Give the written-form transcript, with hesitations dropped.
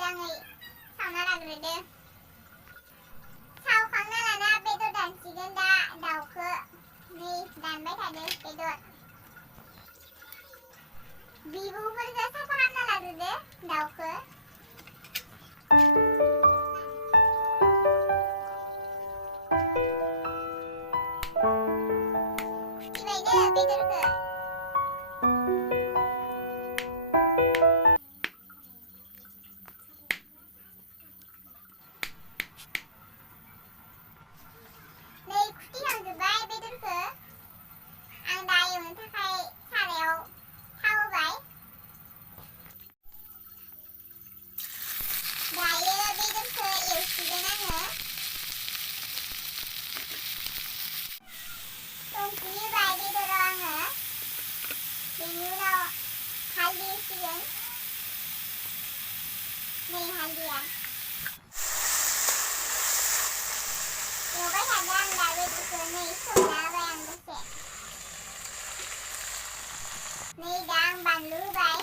मोजाङै सावना लाग्रोदो। सावखांना लाना बेदर दानसिगोन। दा दाउखौ नै दानबाय थादो। बेदर बिबुफोरखौ साफा खालामना लाग्रोदो दाउखौ। खुथिबायदो बेदरखौ। नै खुथिखांजोब्बाय बेदरखौ। आं दा एवनो थाखाय सारायाव थाव होबाय। दायो बेदरखौ एवसिगोन आङो। संख्रि होबाय बेदराव आङो। बेनि उनाव हालदै होसिगोन। नै हालदैया एवबाय थादो आं दा बेदरखौ। नै खोबना होबाय आं दसे। नै दा आं बानलु होबाय।